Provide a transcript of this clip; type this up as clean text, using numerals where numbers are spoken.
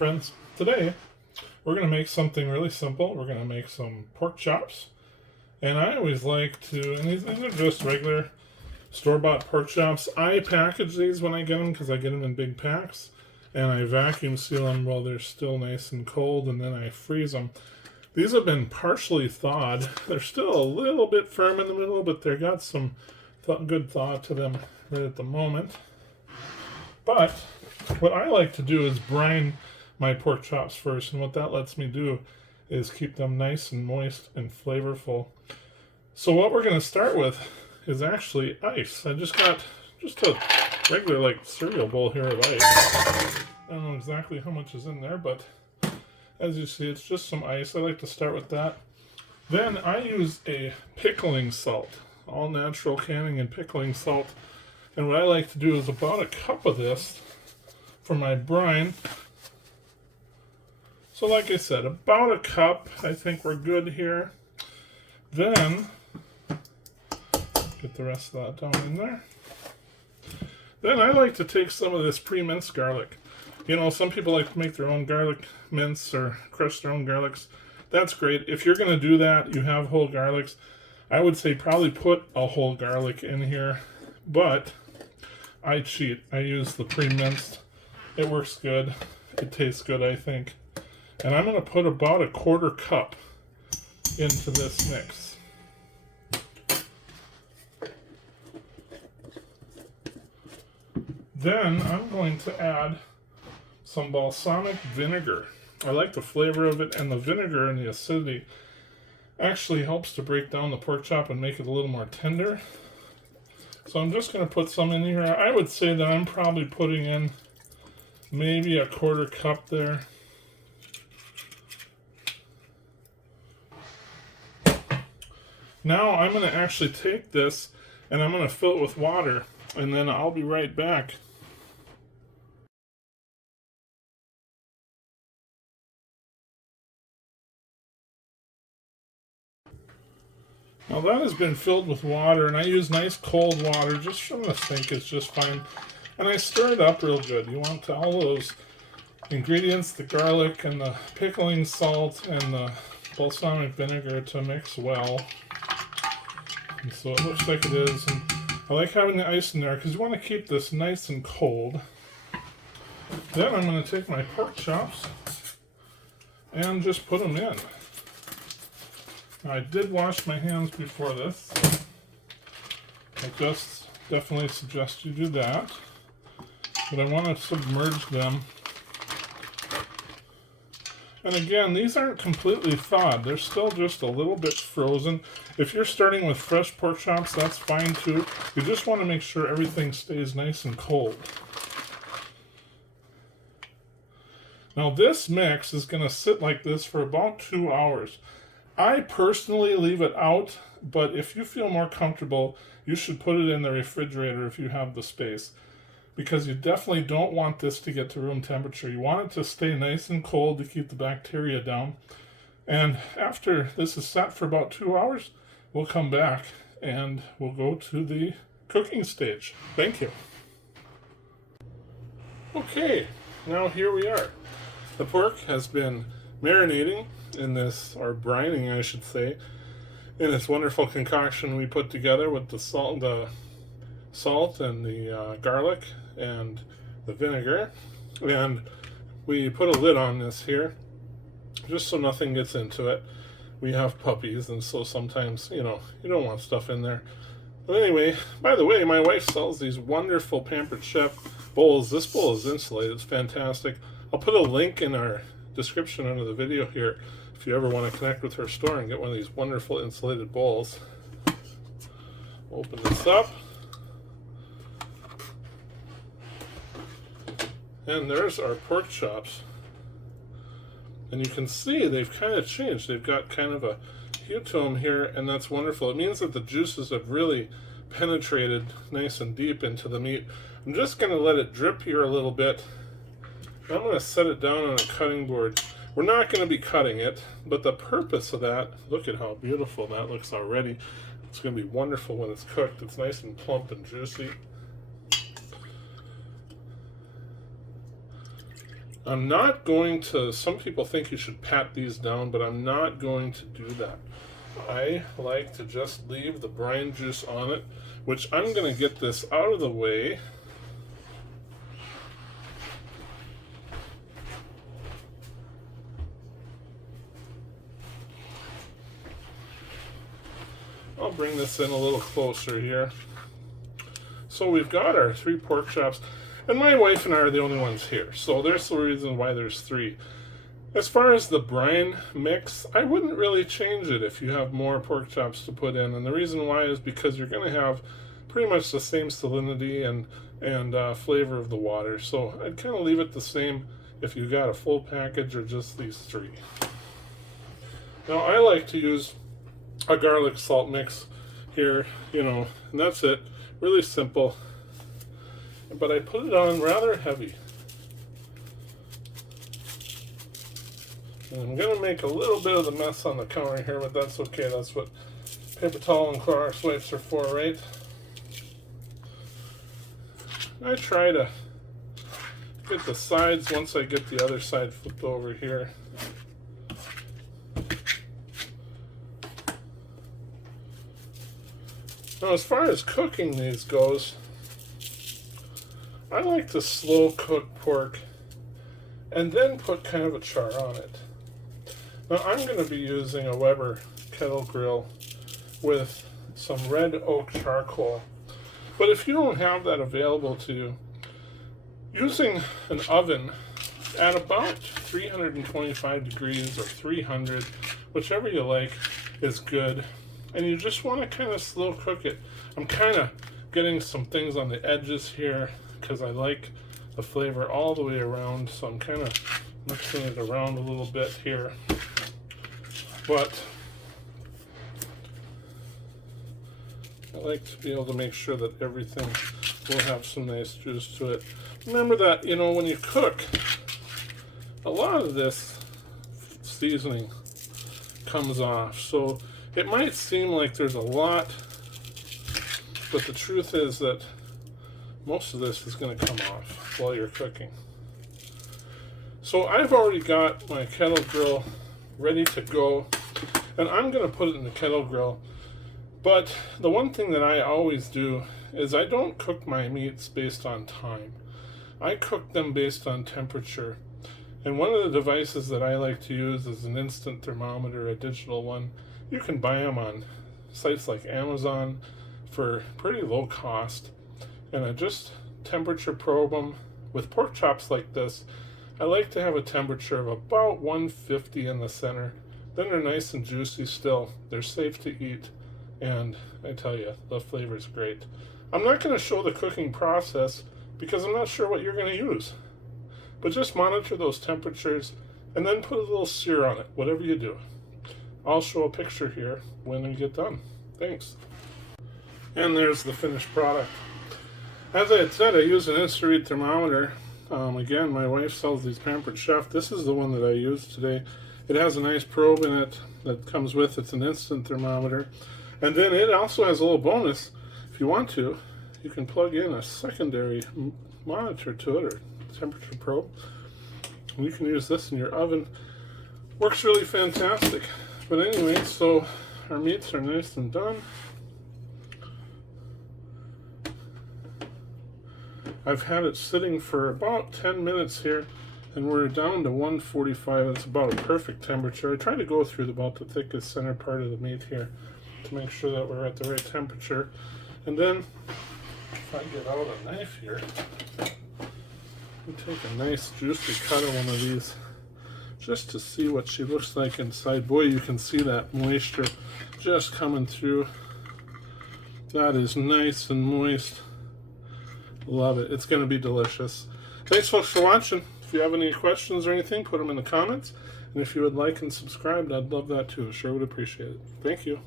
friends. Today we're going to make something really simple. We're going to make some pork chops. And I always like to, and these are just regular store-bought pork chops. I package these when I get them because I get them in big packs. And I vacuum seal them while they're still nice and cold, and then I freeze them. These have been partially thawed. They're still a little bit firm in the middle, but they've got some good thaw to them right at the moment. But what I like to do is brine my pork chops first, and what that lets me do is keep them nice and moist and flavorful. So what we're going to start with is actually ice. I just got a regular like cereal bowl here of ice. I don't know exactly how much is in there, but as you see, it's just some ice. I like to start with that. Then I use a pickling salt, all natural canning and pickling salt. And what I like to do is about a cup of this for my brine. So like I said, about a cup. I think we're good here. Then, get the rest of that down in there. Then I like to take some of this pre-minced garlic. You know, some people like to make their own garlic mince or crush their own garlics. That's great. If you're going to do that, you have whole garlics. I would say probably put a whole garlic in here. But I cheat. I use the pre-minced. It works good. It tastes good, I think. And I'm going to put about a quarter cup into this mix. Then I'm going to add some balsamic vinegar. I like the flavor of it, and the vinegar and the acidity actually helps to break down the pork chop and make it a little more tender. So I'm just going to put some in here. I would say that I'm probably putting in maybe a quarter cup there. Now I'm going to actually take this and I'm going to fill it with water, and then I'll be right back. Now that has been filled with water, and I use nice cold water just from the sink. It's just fine. And I stir it up real good. You want all those ingredients, the garlic and the pickling salt and the balsamic vinegar to mix well. And so it looks like it is. And I like having the ice in there because you want to keep this nice and cold. Then I'm going to take my pork chops and just put them in. Now, I did wash my hands before this. I just definitely suggest you do that. But I want to submerge them. And again, these aren't completely thawed. They're still just a little bit frozen. If you're starting with fresh pork chops, that's fine too. You just want to make sure everything stays nice and cold. Now this mix is going to sit like this for about 2 hours. I personally leave it out, but if you feel more comfortable, you should put it in the refrigerator if you have the space, because you definitely don't want this to get to room temperature. You want it to stay nice and cold to keep the bacteria down. And after this is set for about 2 hours, we'll come back and we'll go to the cooking stage. Thank you. Okay, now here we are. The pork has been marinating in this, or brining I should say, in this wonderful concoction we put together with the salt and the garlic and the vinegar. And we put a lid on this here just so nothing gets into it. We have puppies, and so sometimes, you don't want stuff in there. But anyway, by the way, my wife sells these wonderful Pampered Chef bowls. This bowl is insulated. It's fantastic. I'll put a link in our description under the video here if you ever want to connect with her store and get one of these wonderful insulated bowls. Open this up. And there's our pork chops. And you can see they've kind of changed. They've got kind of a hue to them here, and that's wonderful. It means that the juices have really penetrated nice and deep into the meat. I'm just going to let it drip here a little bit. I'm going to set it down on a cutting board. We're not going to be cutting it, but the purpose of that, look at how beautiful that looks already. It's going to be wonderful when it's cooked. It's nice and plump and juicy. I'm not going to, some people think you should pat these down, but I'm not going to do that. I like to just leave the brine juice on it, which I'm going to get this out of the way. I'll bring this in a little closer here. So we've got our 3 pork chops, and my wife and I are the only ones here, so there's the reason why there's 3. As far as the brine mix, I wouldn't really change it if you have more pork chops to put in, and the reason why is because you're going to have pretty much the same salinity and flavor of the water, so I'd kind of leave it the same if you got a full package or just these 3. Now I like to use a garlic salt mix here, and that's it. Really simple, but I put it on rather heavy. And I'm going to make a little bit of the mess on the counter here, but that's okay. That's what paper towel and Clorox wipes are for, right? I try to get the sides once I get the other side flipped over here. Now, as far as cooking these goes, I like to slow cook pork and then put kind of a char on it. Now, I'm going to be using a Weber kettle grill with some red oak charcoal. But if you don't have that available to you, using an oven at about 325 degrees or 300, whichever you like, is good. And you just want to kind of slow cook it. I'm kind of getting some things on the edges here because I like the flavor all the way around, so I'm kind of mixing it around a little bit here. But I like to be able to make sure that everything will have some nice juice to it. Remember that, when you cook, a lot of this seasoning comes off. So it might seem like there's a lot, but the truth is that most of this is going to come off while you're cooking. So I've already got my kettle grill ready to go, and I'm going to put it in the kettle grill. But the one thing that I always do is I don't cook my meats based on time. I cook them based on temperature. And one of the devices that I like to use is an instant thermometer, a digital one. You can buy them on sites like Amazon for pretty low cost. And I just temperature probe them. With pork chops like this, I like to have a temperature of about 150 in the center. Then they're nice and juicy still. They're safe to eat. And I tell you, the flavor is great. I'm not going to show the cooking process because I'm not sure what you're going to use. But just monitor those temperatures and then put a little sear on it, whatever you do. I'll show a picture here when we get done. Thanks. And there's the finished product. As I had said, I use an instant thermometer. Again, my wife sells these Pampered Chef. This is the one that I used today. It has a nice probe in it that comes with it. It's an instant thermometer. And then it also has a little bonus. If you want to, you can plug in a secondary monitor to it, or temperature probe. And you can use this in your oven. Works really fantastic. But anyway, so our meats are nice and done. I've had it sitting for about 10 minutes here, and we're down to 145. It's about a perfect temperature. I try to go through about the thickest center part of the meat here to make sure that we're at the right temperature. And then, if I get out a knife here, we take a nice juicy cut of one of these just to see what she looks like inside. Boy, you can see that moisture just coming through. That is nice and moist. Love it. It's going to be delicious. Thanks, folks, for watching. If you have any questions or anything, put them in the comments. And if you would like and subscribe, I'd love that too. Sure would appreciate it. Thank you.